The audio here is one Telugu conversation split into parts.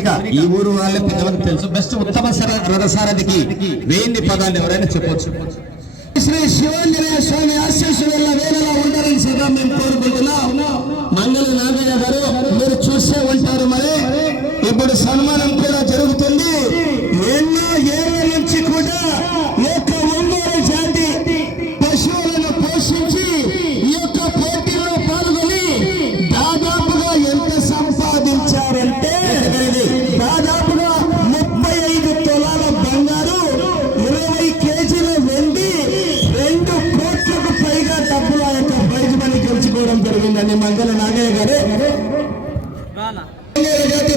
కనుక ఈ ఊరు వాళ్ళే పెద్దలకు తెలుసు. బెస్ట్ ఉత్తమ రథసారథికి వేయింది పదాలు ఎవరైనా చెప్పవచ్చు శ్రీ శివాంజనేయ స్వామి ఆశీస్సుల వేరేలా ఉండాలని సదా మేము కోరుకుంటున్నాం. మంగళ నాగయ్య గారు మీరు చూసే ఉంటారు మరి. ఇప్పుడు సన్మానం కూడా అయినటువంటి మంగళ నాగయ్య గారు. జాతి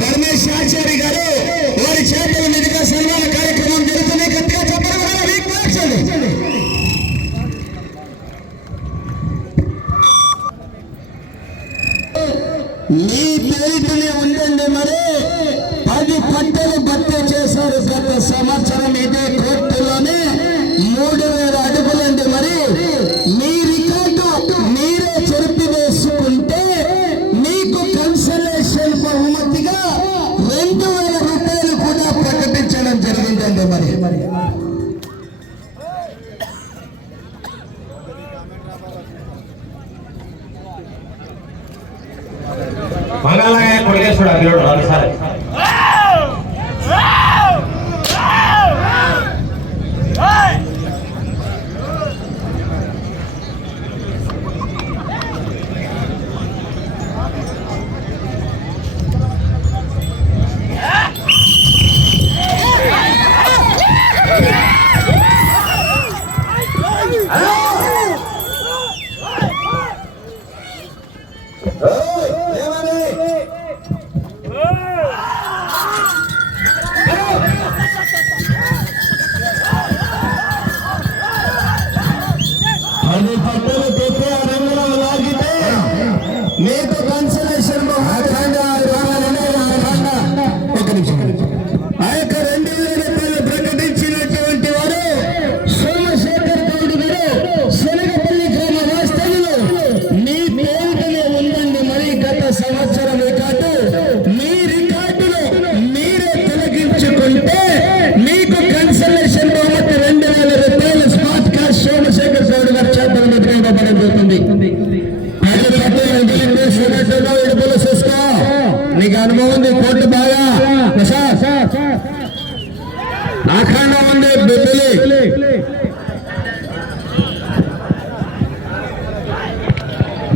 ధర్మేష్ ఆచార్య గారు వారి చేతుల మీదుగా సన్మాన కార్యక్రమం జరుగుతుంది. గట్టిగా చెప్పడం నీ పేరుతోనే ఉందండి మరి. పది పంటలు భర్తీ చేశారు గత సంవత్సరం. ఇదే కోర్టు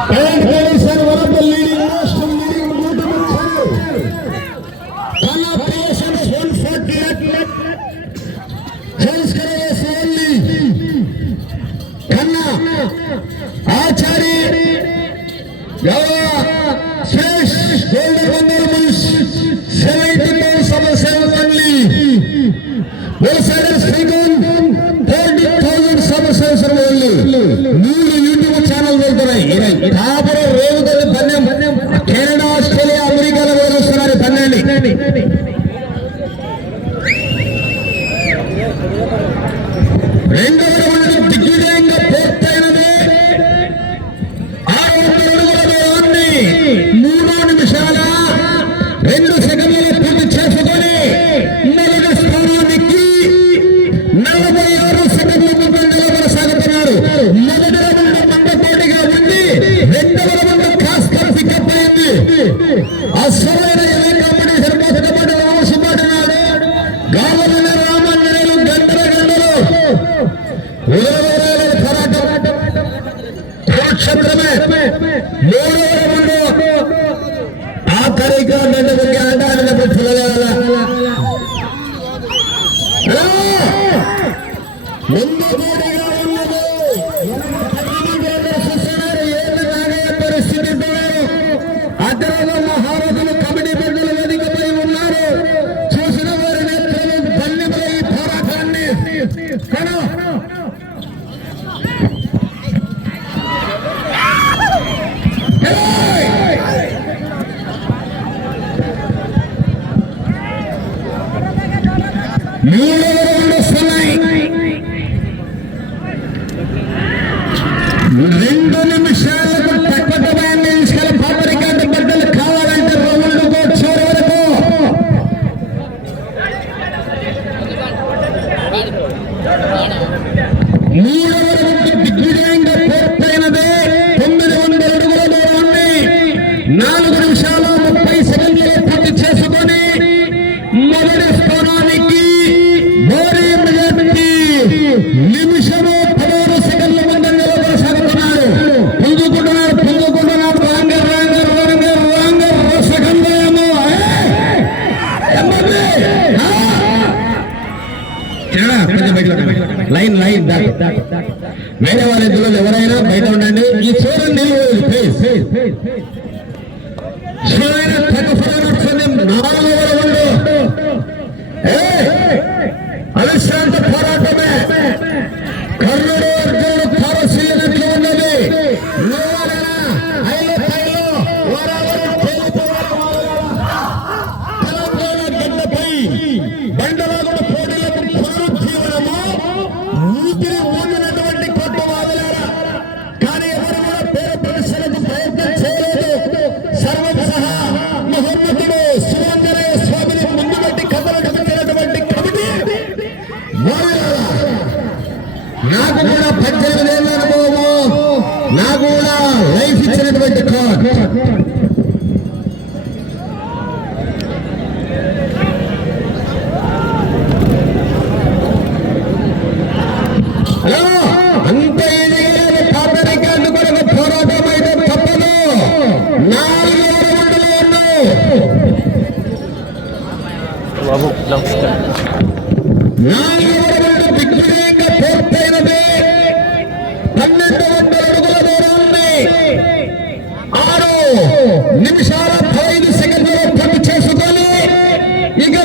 哎。Come వేరే వాళ్ళ ఇద్దరు ఎవరైనా బయట ఉండండి. ఈ చే నాకు కూడా పద్దెనిమిది ఏళ్ళ అనుభవము నా కూడా లైఫ్ ಈಗ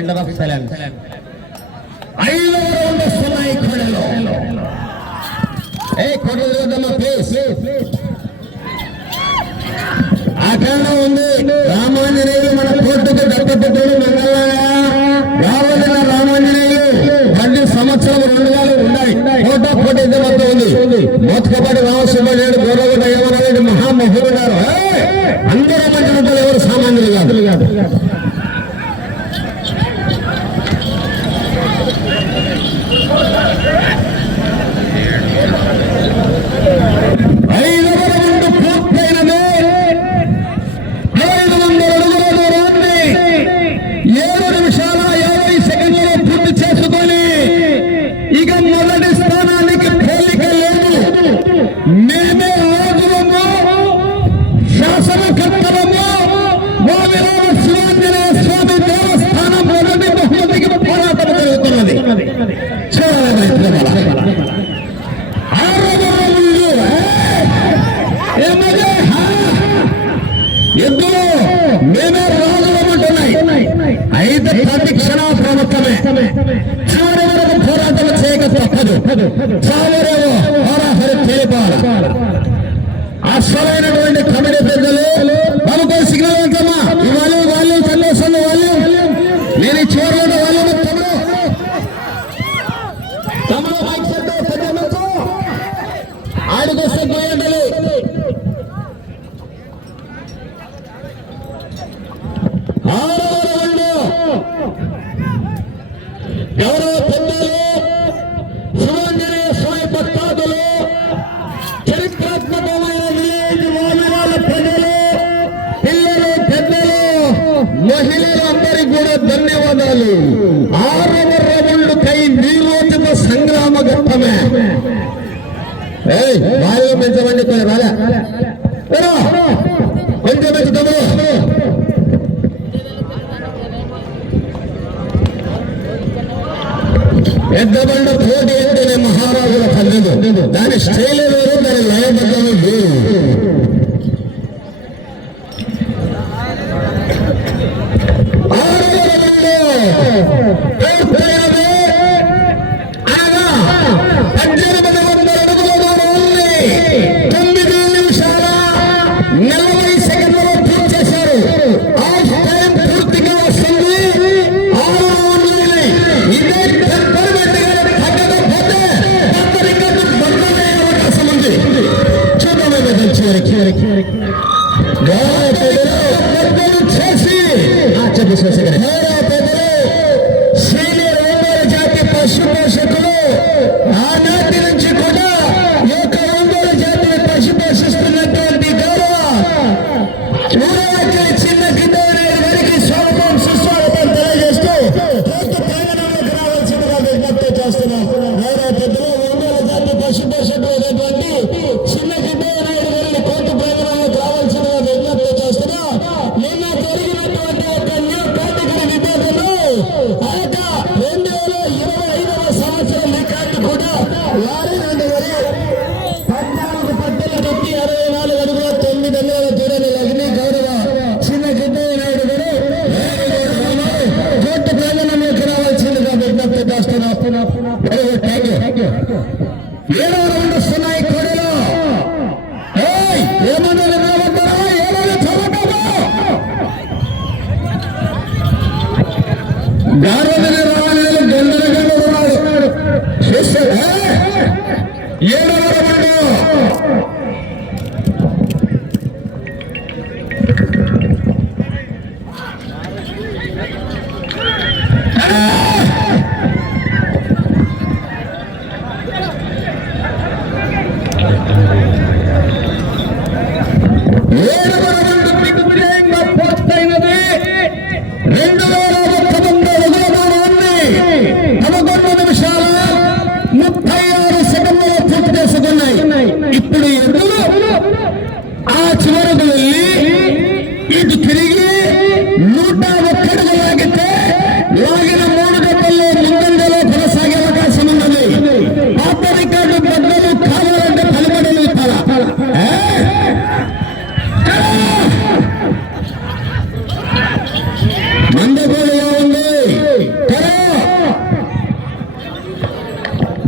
బిల్డర్ ఆఫ్ టాలెంట్ ఐదు ఉంది. మన కోర్టుకు దత్తపుత్రుడు నిలబడిన పోటీ అంటే మహారాజుల పందెము దాని స్టైల్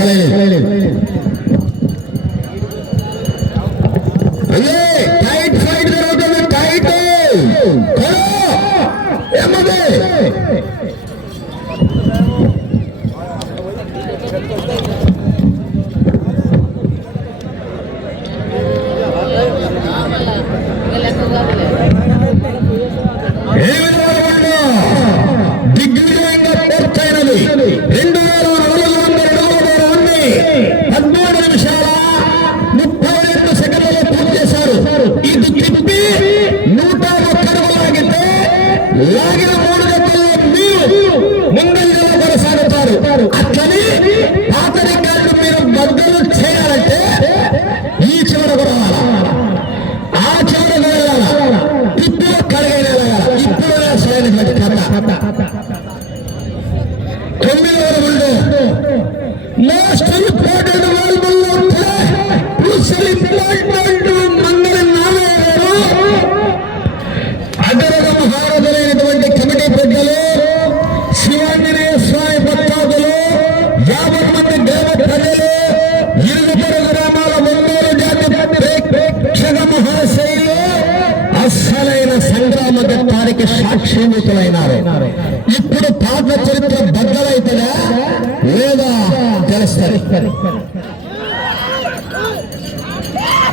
മേഖലയിൽ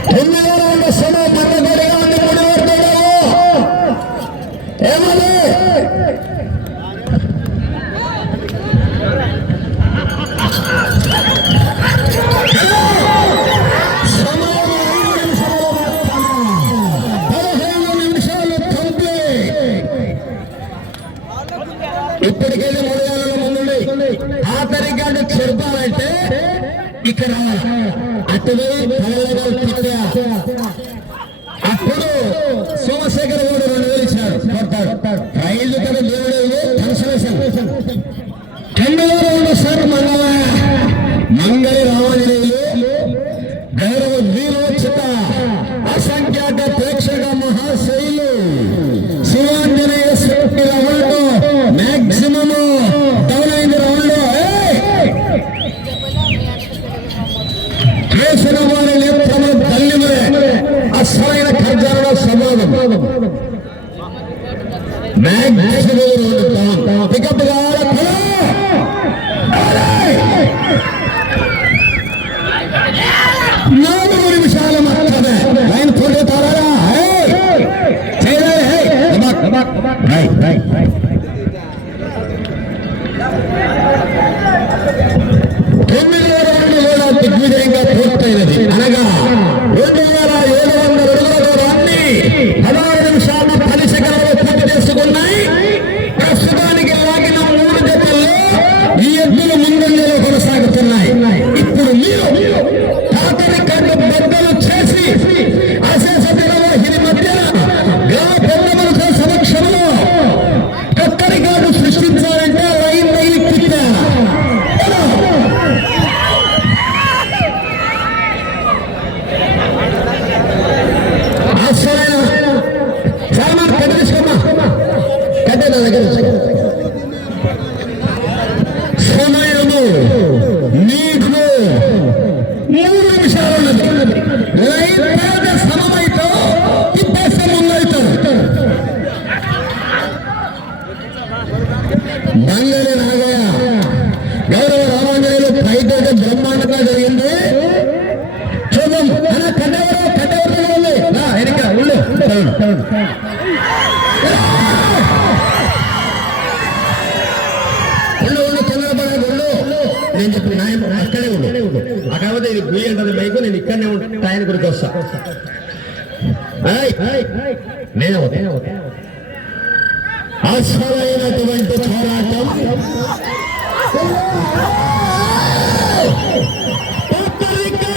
తొమ్మిది రౌండ్ల సమయం మన్నగడిగా ఇక్కడ అటువై పల్లెగా పెట్ట ఫైట్ అయితే బ్రహ్మాండంగా జరిగింది. చూద్దాం. కట్టవరు కట్టవరుగా ఉంది. వెనక ఉండు. నేను చెప్పి నాయం అక్కడే ఉండు. అకపోతే ఇది గుయ్య ఉంటుంది నేను ఇక్కడనే ఉంటాను ఆయన గురికి వస్తా. నేను అసలైనటువంటి పోరాటం. Puerto Rico,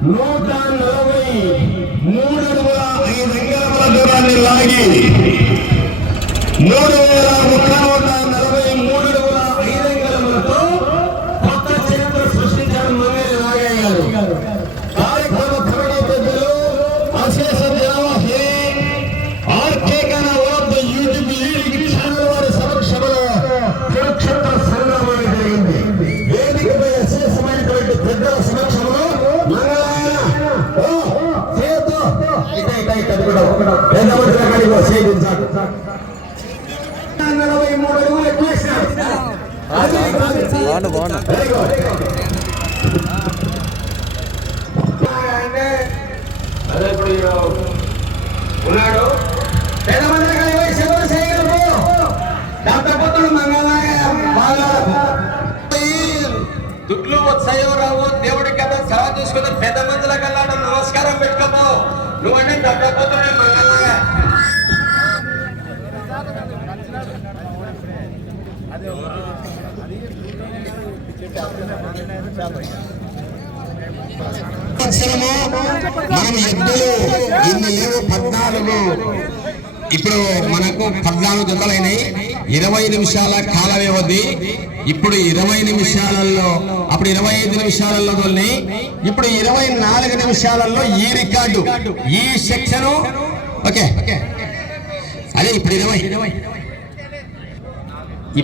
నూట నలభై మూడు అడుగుల ఐదు అంగుళముల దూరాన్ని లాగి మూడు వేల ముప్పై పెద్ద మనుషుల కాడికి పో, నలభై మూడు అడుగులు ఎక్కువ అదే ఇప్పుడు ఈయన ఉన్నాడు పెద్దమంది శివుడు చేయగలరు దంతపుత్రుడు మంగళనాయ దుడ్లు వచ్చాయో రావు దేవుడి కథ సెలవు చూసుకుని పెద్ద మందుల కల్లా నమస్కారం పెట్టుకోపో నువ్వంటే దంతపుత్రుడే మంగళనాయ సంవత్సరము మనం ఎద్దులు ఇన్ని లేవు? పద్నాలుగు. ఇప్పుడు మనకు పద్నాలుగు జతలైనాయి. ఇరవై నిమిషాల కాల వ్యవధి ఇప్పుడు ఇరవై నిమిషాలలో అప్పుడు ఇరవై ఐదు నిమిషాలలో తొలి ఇప్పుడు ఇరవై నాలుగు నిమిషాలలో ఈ రికార్డు ఈ సెక్షన్. ఓకే. అదే ఇప్పుడు ఇరవై.